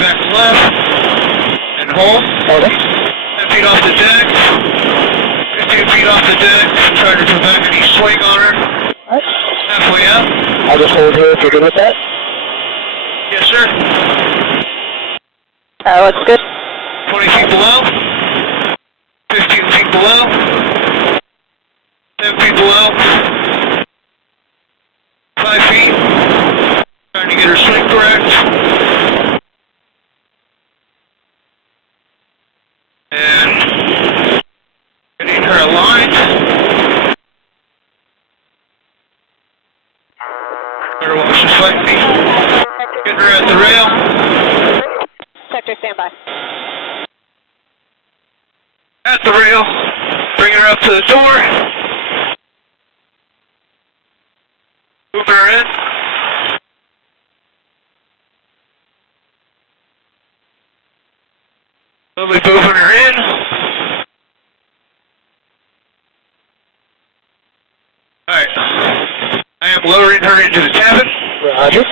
back left. And hold. Over. 10 feet off the deck. 15 feet off the deck. Trying to prevent any swing on her. Alright. Halfway up. I'll just hold here if you're good with that. Yes, sir. Looks good. 20 feet below. 15 feet below. 10 feet below. 5 feet. Trying to get her swing correct. And getting her aligned. Better watch this flight me. Getting her at the rail. Sector standby. At the rail. Bring her up to the door. Moving her in. Slowly moving her in. Alright. I am lowering her into the cabin. Roger.